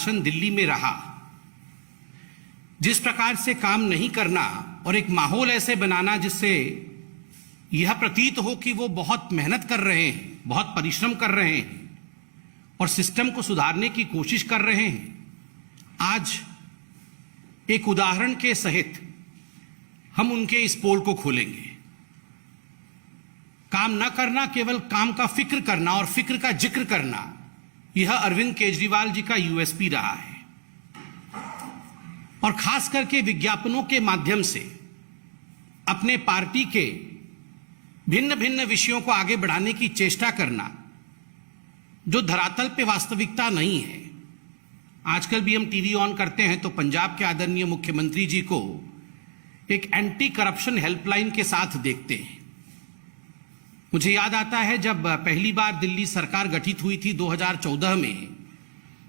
शासन दिल्ली में रहा, जिस प्रकार से काम नहीं करना और एक माहौल ऐसे बनाना जिससे यह प्रतीत हो कि वो बहुत मेहनत कर रहे हैं, बहुत परिश्रम कर रहे हैं और सिस्टम को सुधारने की कोशिश कर रहे हैं, आज एक उदाहरण के सहित हम उनके इस पोल को खोलेंगे। काम न करना, केवल काम का फिक्र करना और फिक्र का जिक्र करना, यह अरविंद केजरीवाल जी का यूएसपी रहा है। और खास करके विज्ञापनों के माध्यम से अपने पार्टी के भिन्न भिन्न विषयों को आगे बढ़ाने की चेष्टा करना, जो धरातल पे वास्तविकता नहीं है। आजकल भी हम टीवी ऑन करते हैं तो पंजाब के आदरणीय मुख्यमंत्री जी को एक एंटी करप्शन हेल्पलाइन के साथ देखते हैं। मुझे याद आता है जब पहली बार दिल्ली सरकार गठित हुई थी 2014 में,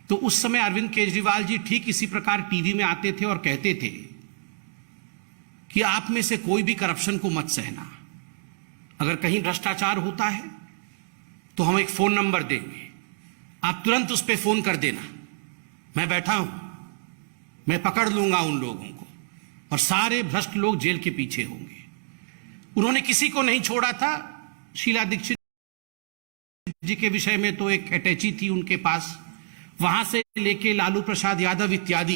तो उस समय अरविंद केजरीवाल जी ठीक इसी प्रकार टीवी में आते थे और कहते थे कि आप में से कोई भी करप्शन को मत सहना, अगर कहीं भ्रष्टाचार होता है तो हम एक फोन नंबर देंगे, आप तुरंत उस पर फोन कर देना, मैं बैठा हूं, मैं पकड़ लूंगा उन लोगों को और सारे भ्रष्ट लोग जेल के पीछे होंगे। उन्होंने किसी को नहीं छोड़ा था। शीला दीक्षित जी के विषय में तो एक अटैची थी उनके पास, वहां से लेके लालू प्रसाद यादव इत्यादि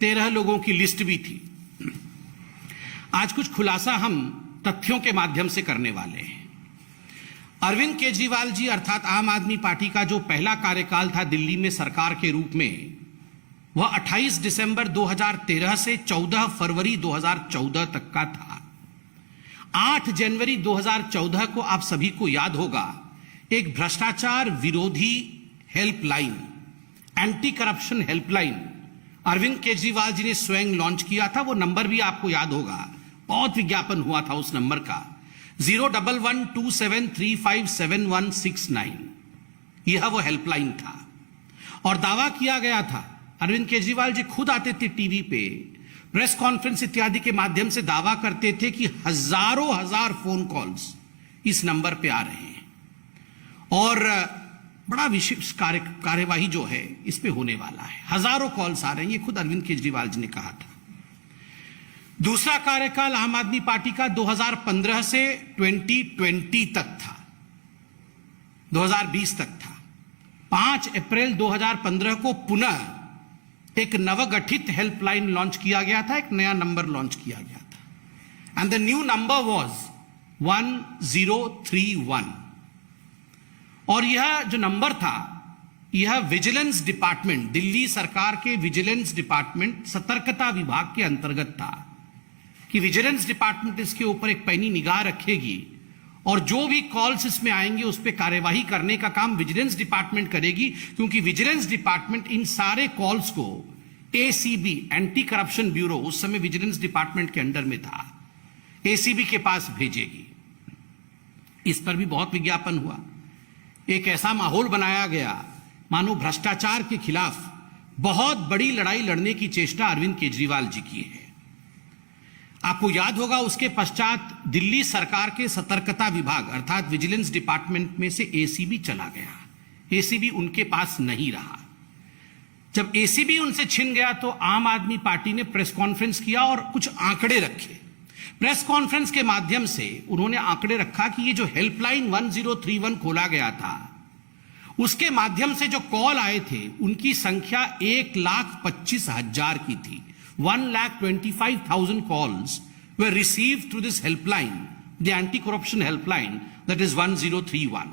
13 लोगों की लिस्ट भी थी। आज कुछ खुलासा हम तथ्यों के माध्यम से करने वाले हैं। अरविंद केजरीवाल जी अर्थात आम आदमी पार्टी का जो पहला कार्यकाल था दिल्ली में सरकार के रूप में, वह 28 दिसंबर 2013 से 14 फरवरी 2014 तक का था। 8 जनवरी 2014 को आप सभी को याद होगा, एक भ्रष्टाचार विरोधी helpline, anti corruption helpline Arvind Kejriwal ji ने स्वयं लॉन्च किया था। वो नंबर भी आपको याद होगा, बहुत विज्ञापन हुआ था उस नंबर का, 01127357169। यह वो हेल्पलाइन था और दावा किया गया था, अरविंद केजरीवाल जी खुद आते थे टीवी पे, प्रेस कॉन्फ्रेंस इत्यादि के माध्यम से दावा करते थे कि हजारों हजार फोन कॉल्स इस नंबर पे आ रहे हैं और बड़ा विशेष कार्यवाही जो है इस पे होने वाला है। हजारों कॉल्स आ रहे हैं, ये खुद अरविंद केजरीवाल जी ने कहा था। दूसरा कार्यकाल आम आदमी पार्टी का 2015 से 2020 तक था, 2020 तक था। 5 अप्रैल 2015 को पुनः एक नवगठित हेल्पलाइन लॉन्च किया गया था, एक नया नंबर लॉन्च किया गया था and the new number was 1031। और यह जो नंबर था, यह विजिलेंस डिपार्टमेंट, दिल्ली सरकार के विजिलेंस डिपार्टमेंट सतर्कता विभाग के अंतर्गत था कि विजिलेंस डिपार्टमेंट इसके ऊपर एक पैनी निगाह रखेगी और जो भी कॉल्स इसमें आएंगे उस पर कार्यवाही करने का काम विजिलेंस डिपार्टमेंट करेगी, क्योंकि विजिलेंस डिपार्टमेंट इन सारे कॉल्स को एसीबी, एंटी करप्शन ब्यूरो, उस समय विजिलेंस डिपार्टमेंट के अंडर में था, एसीबी के पास भेजेगी। इस पर भी बहुत विज्ञापन हुआ। एक ऐसा माहौल बनाया गया मानो भ्रष्टाचार के खिलाफ बहुत बड़ी लड़ाई लड़ने की चेष्टा अरविंद केजरीवाल जी की है। आपको याद होगा उसके पश्चात दिल्ली सरकार के सतर्कता विभाग अर्थात विजिलेंस डिपार्टमेंट में से एसीबी चला गया, एसीबी उनके पास नहीं रहा। जब एसीबी उनसे छिन गया तो आम आदमी पार्टी ने प्रेस कॉन्फ्रेंस किया और कुछ आंकड़े रखे। प्रेस कॉन्फ्रेंस के माध्यम से उन्होंने आंकड़े रखा कि ये जो हेल्पलाइन 1031 खोला गया था, उसके माध्यम से जो कॉल आए थे उनकी संख्या 1,25,000 की थी। 1,25,000 calls were received through this helpline, the anti-corruption helpline, that is 1031.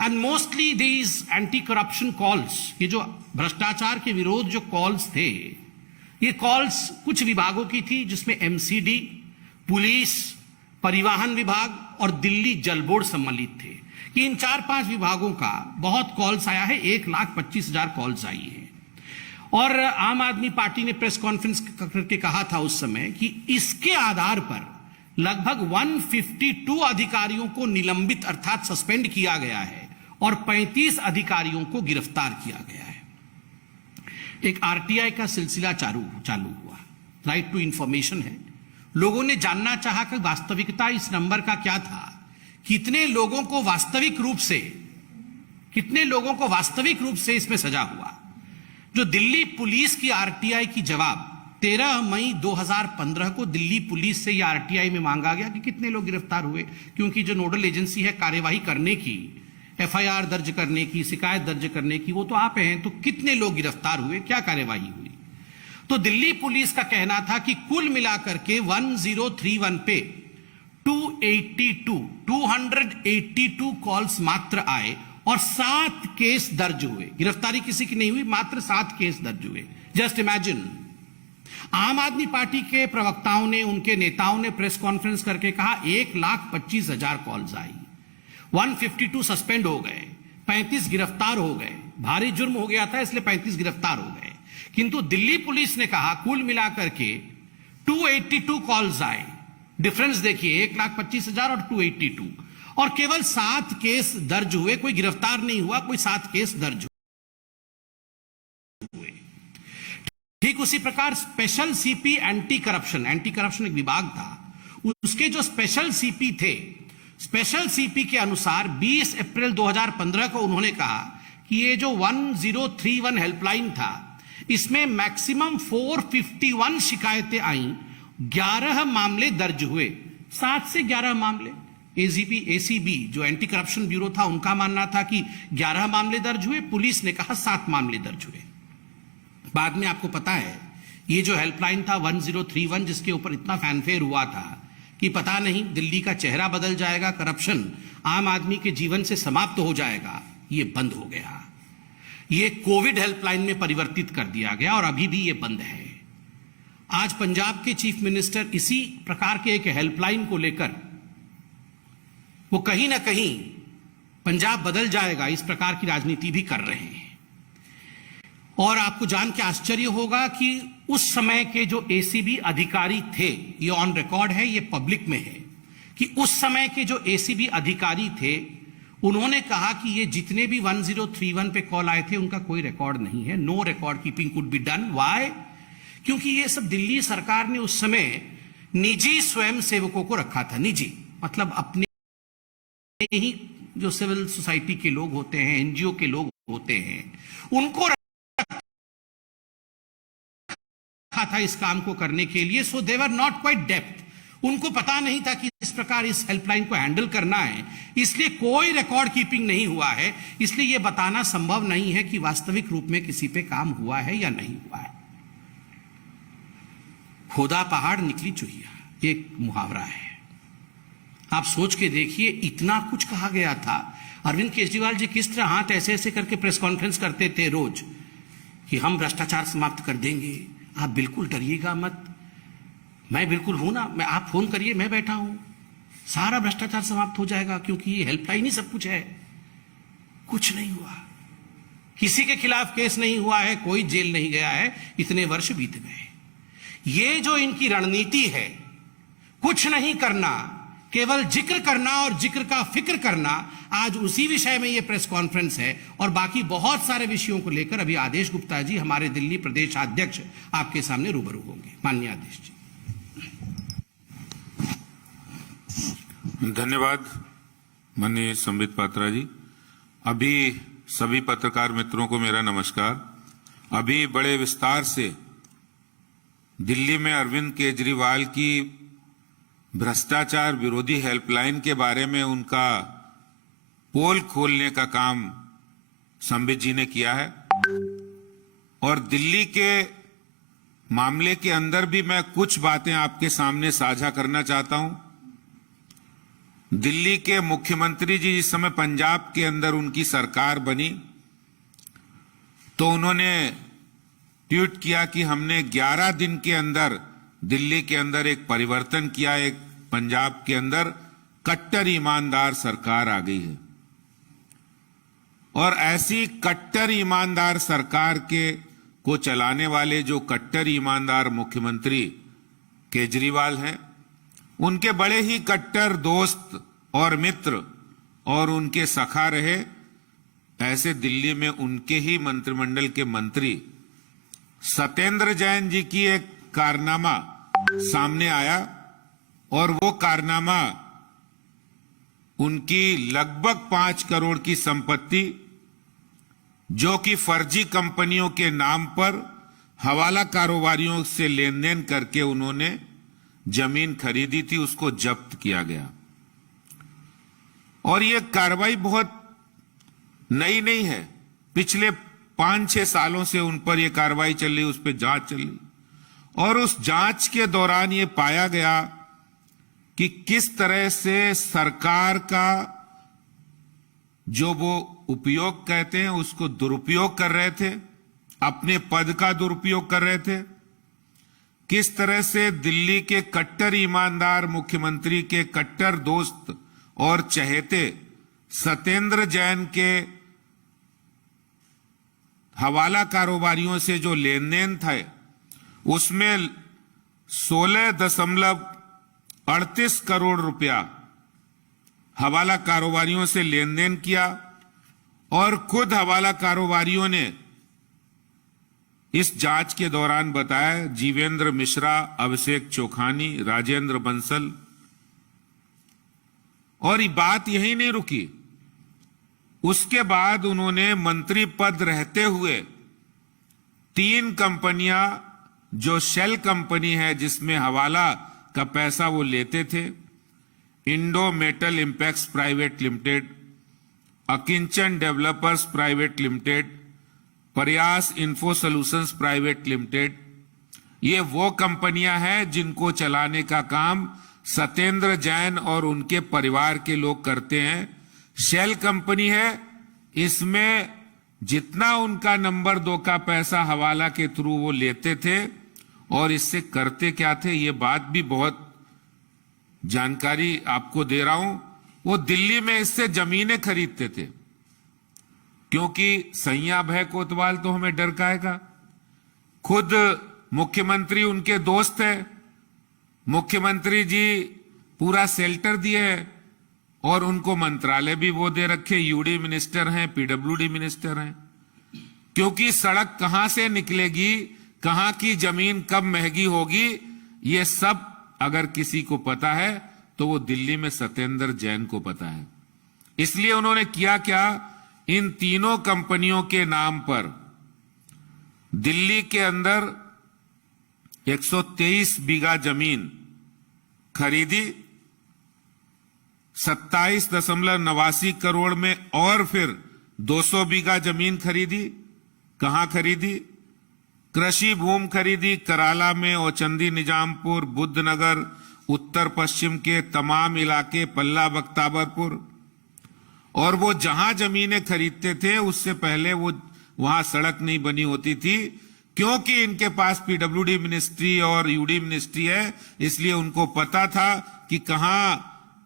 And mostly these anti-corruption calls, ये जो भ्रष्टाचार के विरोध जो calls थे, ये calls कुछ विभागों की थी जिसमें एमसीडी, पुलिस, परिवहन विभाग और दिल्ली जल बोर्ड सम्मिलित थे। कि इन 4-5 विभागों का बहुत कॉल्स आया है, 1,25,000 कॉल्स आई है। और आम आदमी पार्टी ने प्रेस कॉन्फ्रेंस करके कहा था उस समय कि इसके आधार पर लगभग 152 अधिकारियों को निलंबित अर्थात सस्पेंड किया गया है और 35 अधिकारियों को गिरफ्तार किया गया है। एक आरटीआई का सिलसिला चालू हुआ, राइट टू इंफॉर्मेशन है। लोगों ने जानना चाहा कि वास्तविकता इस नंबर का क्या था, कितने लोगों को वास्तविक रूप से इसमें सजा हुआ। जो दिल्ली पुलिस की आरटीआई की जवाब 13 मई 2015 को दिल्ली पुलिस से यह आरटीआई में मांगा गया कि कितने लोग गिरफ्तार हुए, क्योंकि जो नोडल एजेंसी है कार्यवाही करने की, एफआईआर दर्ज करने की, शिकायत दर्ज करने की, वो तो आप हैं, तो कितने लोग गिरफ्तार हुए, क्या कार्यवाही हुई। तो दिल्ली पुलिस का कहना था कि कुल मिलाकर के 1031 पे 282 कॉल्स मात्र आए और 7 केस दर्ज हुए। गिरफ्तारी किसी की नहीं हुई, मात्र 7 केस दर्ज हुए। Just imagine. आम आदमी पार्टी के प्रवक्ताओं ने, उनके नेताओं ने प्रेस कॉन्फ्रेंस करके कहा 1,25,000 कॉल्स आई, 152 सस्पेंड हो गए, 35 गिरफ्तार हो गए। भारी जुर्म हो गया था इसलिए 35 गिरफ्तार हो गए। किंतु दिल्ली पुलिस ने कहा कुल मिलाकर के 282 कॉल्स आए। डिफरेंस देखिए, 1,25,000 और 282, और केवल 7 केस दर्ज हुए। कोई गिरफ्तार नहीं हुआ, कोई 7 केस दर्ज हुए। ठीक उसी प्रकार स्पेशल सीपी एंटी करप्शन एक विभाग था, उसके जो स्पेशल सीपी थे, स्पेशल सीपी के अनुसार 20 अप्रैल 2015 को उन्होंने कहा कि ये जो 1031 हेल्पलाइन था, इसमें मैक्सिमम 451 शिकायतें आई, 11 मामले दर्ज हुए। 7 से 11 मामले। एसीबी जो एंटी करप्शन ब्यूरो था, उनका मानना था कि 11 मामले दर्ज हुए, पुलिस ने कहा 7 मामले दर्ज हुए। बाद में आपको पता है ये जो हेल्पलाइन था 1031, जिसके ऊपर इतना फैनफेयर हुआ था कि पता नहीं दिल्ली का चेहरा बदल जाएगा, करप्शन आम आदमी के जीवन से समाप्त हो जाएगा, ये बंद हो गया। ये कोविड हेल्पलाइन में परिवर्तित कर दिया गया और अभी भी ये बंद है। आज पंजाब के चीफ मिनिस्टर इसी प्रकार के एक हेल्पलाइन को लेकर वो कहीं ना कहीं पंजाब बदल जाएगा इस प्रकार की राजनीति भी कर रहे हैं। और आपको जान के आश्चर्य होगा कि उस समय के जो एसीबी अधिकारी थे, ये ऑन रिकॉर्ड है, ये पब्लिक में है, कि उस समय के जो एसीबी अधिकारी थे, उन्होंने कहा कि ये जितने भी 1031 पे कॉल आए थे उनका कोई रिकॉर्ड नहीं है, no record keeping could be done. Why? क्योंकि ये सब दिल्ली सरकार ने उस समय निजी स्वयं सेवकों को रखा था। निजी मतलब अपने ही जो सिविल सोसाइटी के लोग होते हैं, एनजीओ के लोग होते हैं, उनको रखा था इस काम को करने के लिए। सो दे वर नॉट क्वाइट डेप्थ। उनको पता नहीं था कि इस प्रकार इस हेल्पलाइन को हैंडल करना है, इसलिए कोई रिकॉर्ड कीपिंग नहीं हुआ है। इसलिए यह बताना संभव नहीं है कि वास्तविक रूप में किसी पे काम हुआ है या नहीं हुआ है। खोदा पहाड़ निकली चुहिया, एक मुहावरा है। आप सोच के देखिए, इतना कुछ कहा गया था। अरविंद केजरीवाल जी किस तरह हाथ ऐसे ऐसे करके प्रेस कॉन्फ्रेंस करते थे रोज कि हम भ्रष्टाचार समाप्त कर देंगे, आप बिल्कुल डरिएगा मत, मैं बिल्कुल हूं ना, मैं, आप फोन करिए, मैं बैठा हूं, सारा भ्रष्टाचार समाप्त हो जाएगा, क्योंकि ये हेल्पलाइन ही सब कुछ है। कुछ नहीं हुआ, किसी के खिलाफ केस नहीं हुआ है, कोई जेल नहीं गया है, इतने वर्ष बीत गए। ये जो इनकी रणनीति है, कुछ नहीं करना, केवल जिक्र करना और जिक्र का फिक्र करना, आज उसी विषय में ये प्रेस कॉन्फ्रेंस है। और बाकी बहुत सारे विषयों को लेकर अभी आदेश गुप्ता जी, हमारे दिल्ली प्रदेश अध्यक्ष, आपके सामने रूबरू होंगे। माननीय आदेश जी। धन्यवाद माननीय संबित पात्रा जी। अभी सभी पत्रकार मित्रों को मेरा नमस्कार। अभी बड़े विस्तार से दिल्ली में अरविंद केजरीवाल की भ्रष्टाचार विरोधी हेल्पलाइन के बारे में उनका पोल खोलने का काम संबित जी ने किया है, और दिल्ली के मामले के अंदर भी मैं कुछ बातें आपके सामने साझा करना चाहता हूं। दिल्ली के मुख्यमंत्री जी जिस समय पंजाब के अंदर उनकी सरकार बनी, तो उन्होंने ट्वीट किया कि हमने 11 दिन के अंदर दिल्ली के अंदर एक परिवर्तन किया, एक पंजाब के अंदर कट्टर ईमानदार सरकार आ गई है। और ऐसी कट्टर ईमानदार सरकार को चलाने वाले जो कट्टर ईमानदार मुख्यमंत्री केजरीवाल हैं, उनके बड़े ही कट्टर दोस्त और मित्र और उनके सखा रहे ऐसे दिल्ली में उनके ही मंत्रिमंडल के मंत्री सत्येंद्र जैन जी की एक कारनामा सामने आया, और वो कारनामा उनकी लगभग 5 करोड़ की संपत्ति जो कि फर्जी कंपनियों के नाम पर हवाला कारोबारियों से लेन देन करके उन्होंने जमीन खरीदी थी, उसको जब्त किया गया। और यह कार्रवाई बहुत नई नहीं है, पिछले 5-6 सालों से उन पर यह कार्रवाई चल रही, उस पर जांच चल रही। और उस जांच के दौरान यह पाया गया कि किस तरह से सरकार का जो वो उपयोग कहते हैं उसको दुरुपयोग कर रहे थे, अपने पद का दुरुपयोग कर रहे थे। किस तरह से दिल्ली के कट्टर ईमानदार मुख्यमंत्री के कट्टर दोस्त और चहेते सत्येंद्र जैन के हवाला कारोबारियों से जो लेन देन था उसमें 16.38 करोड़ रुपया हवाला कारोबारियों से लेन देन किया। और खुद हवाला कारोबारियों ने इस जांच के दौरान बताया, जीवेंद्र मिश्रा, अभिषेक चोखानी, राजेंद्र बंसल। और ये बात यही नहीं रुकी, उसके बाद उन्होंने मंत्री पद रहते हुए 3 कंपनियां जो शेल कंपनी है जिसमें हवाला का पैसा वो लेते थे, Indo metal impex private limited, Akinchan developers private limited, Prayas info solutions private limited, ये वो कंपनियां हैं जिनको चलाने का काम सत्येंद्र जैन और उनके परिवार के लोग करते हैं। शेल कंपनी है, इसमें जितना उनका नंबर 2 का पैसा हवाला के थ्रू वो लेते थे और इससे करते क्या थे, ये बात भी बहुत जानकारी आपको दे रहा हूं। वो दिल्ली में इससे जमीनें खरीदते थे, क्योंकि सैया भय कोतवाल तो हमें डर काहेगा। खुद मुख्यमंत्री उनके दोस्त है, मुख्यमंत्री जी पूरा शेल्टर दिए है और उनको मंत्रालय भी वो दे रखे, यूडी मिनिस्टर हैं, पीडब्ल्यूडी मिनिस्टर हैं। क्योंकि सड़क कहां से निकलेगी, कहां की जमीन कब महंगी होगी, ये सब अगर किसी को पता है तो वो दिल्ली में सत्येंद्र जैन को पता है। इसलिए उन्होंने किया क्या, इन तीनों कंपनियों के नाम पर दिल्ली के अंदर 123 बीघा जमीन खरीदी, 27.89 करोड़ में, और फिर 200 बीघा जमीन खरीदी। कहां खरीदी? कृषि भूमि खरीदी कराला में, औचंदी, निजामपुर, बुद्धनगर, उत्तर पश्चिम के तमाम इलाके, पल्ला, बख्ताबरपुर। और वो जहां जमीनें खरीदते थे उससे पहले वो वहां सड़क नहीं बनी होती थी, क्योंकि इनके पास पीडब्ल्यूडी मिनिस्ट्री और यूडी मिनिस्ट्री है, इसलिए उनको पता था कि कहां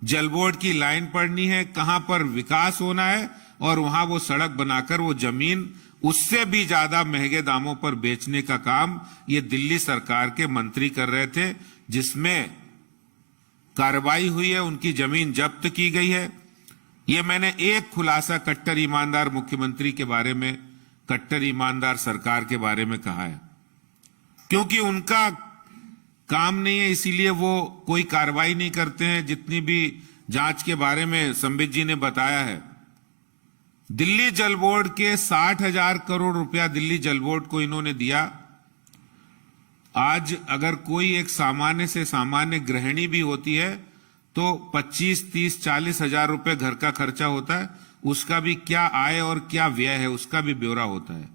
जल बोर्ड की लाइन पड़नी है, कहां पर विकास होना है, और वहां वो सड़क बनाकर वो जमीन उससे भी ज्यादा महंगे दामों पर बेचने का काम ये दिल्ली सरकार के मंत्री कर रहे थे, जिसमें कार्रवाई हुई है, उनकी जमीन जब्त की गई है। ये मैंने एक खुलासा कट्टर ईमानदार मुख्यमंत्री के बारे में, कट्टर ईमानदार सरकार के बारे में कहा है, क्योंकि उनका काम नहीं है, इसीलिए वो कोई कार्रवाई नहीं करते हैं। जितनी भी जांच के बारे में संबित जी ने बताया है, दिल्ली जल बोर्ड के 60,000 करोड़ रुपया दिल्ली जल बोर्ड को इन्होंने दिया। आज अगर कोई एक सामान्य से सामान्य गृहिणी भी होती है तो 25, 30, 40 हजार रुपए घर का खर्चा होता है, उसका भी क्या आय और क्या व्यय है उसका भी ब्यौरा होता है।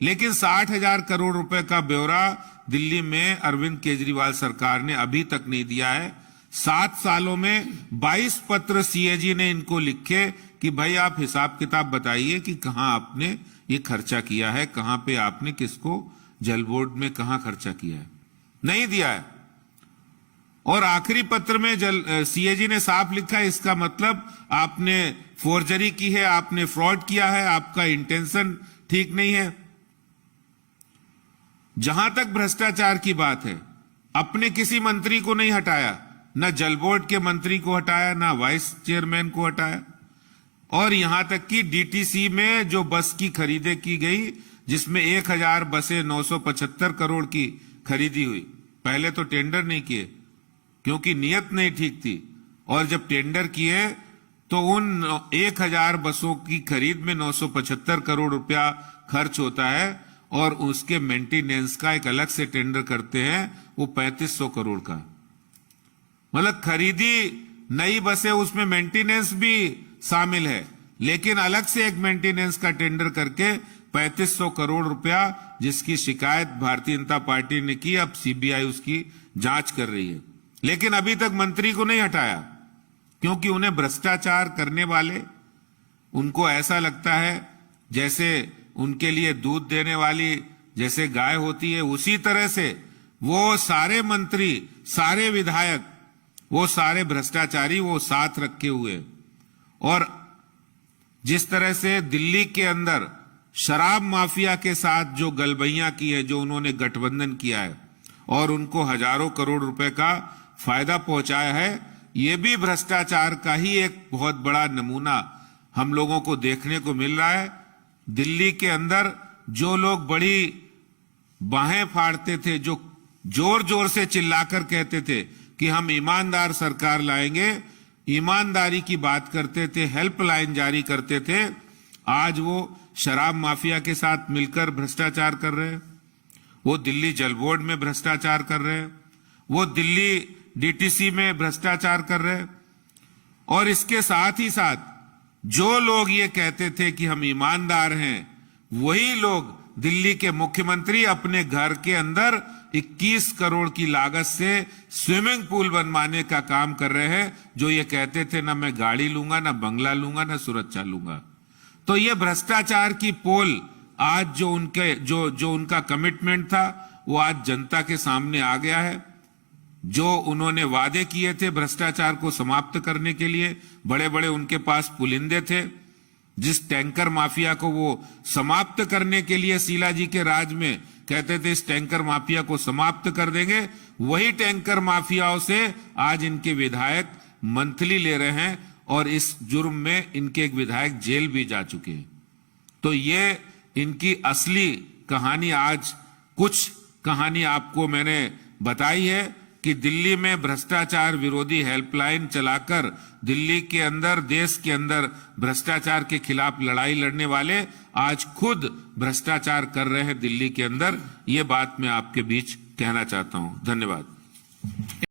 लेकिन 60,000 करोड़ रुपए का ब्यौरा दिल्ली में अरविंद केजरीवाल सरकार ने अभी तक नहीं दिया है। 7 सालों में 22 पत्र सीएजी ने इनको लिखे कि भाई आप हिसाब किताब बताइए कि कहां आपने ये खर्चा किया है, कहां पे आपने किसको जल बोर्ड में कहां खर्चा किया है, नहीं दिया है। और आखिरी पत्र में सीएजी ने साफ लिखा है, इसका मतलब आपने फोर्जरी की है, आपने फ्रॉड किया है, आपका इंटेंशन ठीक नहीं है। जहां तक भ्रष्टाचार की बात है, अपने किसी मंत्री को नहीं हटाया, न जल बोर्ड के मंत्री को हटाया, न वाइस चेयरमैन को हटाया। और यहां तक कि डीटीसी में जो बस की खरीदे की गई, जिसमें 1000 बसें 975 करोड़ की खरीदी हुई, पहले तो टेंडर नहीं किए क्योंकि नियत नहीं ठीक थी, और जब टेंडर किए तो उन 1000 बसों की खरीद में 975 करोड़ रुपया खर्च होता है और उसके मेंटेनेंस का एक अलग से टेंडर करते हैं, वो 3500 करोड़ का। मतलब खरीदी नई बसें, उसमें मेंटेनेंस भी शामिल है, लेकिन अलग से एक मेंटेनेंस का टेंडर करके 3500 करोड़ रुपया, जिसकी शिकायत भारतीय जनता पार्टी ने की, अब सीबीआई उसकी जांच कर रही है। लेकिन अभी तक मंत्री को नहीं हटाया, क्योंकि उन्हें भ्रष्टाचार करने वाले, उनको ऐसा लगता है जैसे उनके लिए दूध देने वाली जैसे गाय होती है, उसी तरह से वो सारे मंत्री, सारे विधायक, वो सारे भ्रष्टाचारी वो साथ रखे हुए। और जिस तरह से दिल्ली के अंदर शराब माफिया के साथ जो गलबैयां की है, जो उन्होंने गठबंधन किया है और उनको हजारों करोड़ रुपए का फायदा पहुंचाया है, ये भी भ्रष्टाचार का ही एक बहुत बड़ा नमूना हम लोगों को देखने को मिल रहा है। दिल्ली के अंदर जो लोग बड़ी बाहें फाड़ते थे, जो जोर जोर से चिल्लाकर कहते थे कि हम ईमानदार सरकार लाएंगे, ईमानदारी की बात करते थे, हेल्पलाइन जारी करते थे, आज वो शराब माफिया के साथ मिलकर भ्रष्टाचार कर रहे हैं। वो दिल्ली जल बोर्ड में भ्रष्टाचार कर रहे हैं, वो दिल्ली डीटीसी में भ्रष्टाचार कर रहे हैं। और इसके साथ ही साथ जो लोग ये कहते थे कि हम ईमानदार हैं, वही लोग दिल्ली के मुख्यमंत्री अपने घर के अंदर 21 करोड़ की लागत से स्विमिंग पूल बनवाने का काम कर रहे हैं, जो ये कहते थे ना मैं गाड़ी लूंगा, ना बंगला लूंगा, ना सुरक्षा लूंगा। तो ये भ्रष्टाचार की पोल आज जो उनका कमिटमेंट था, वो आज जनता के सामने आ गया है। जो उन्होंने वादे किए थे भ्रष्टाचार को समाप्त करने के लिए, बड़े बड़े उनके पास पुलिंदे थे। जिस टैंकर माफिया को वो समाप्त करने के लिए शीला जी के राज में कहते थे इस टैंकर माफिया को समाप्त कर देंगे, वही टैंकर माफियाओं से आज इनके विधायक मंथली ले रहे हैं और इस जुर्म में इनके एक विधायक जेल भी जा चुके हैं। तो ये इनकी असली कहानी, आज कुछ कहानी आपको मैंने बताई है कि दिल्ली में भ्रष्टाचार विरोधी हेल्पलाइन चलाकर दिल्ली के अंदर, देश के अंदर भ्रष्टाचार के खिलाफ लड़ाई लड़ने वाले आज खुद भ्रष्टाचार कर रहे हैं दिल्ली के अंदर। ये बात मैं आपके बीच कहना चाहता हूं। धन्यवाद।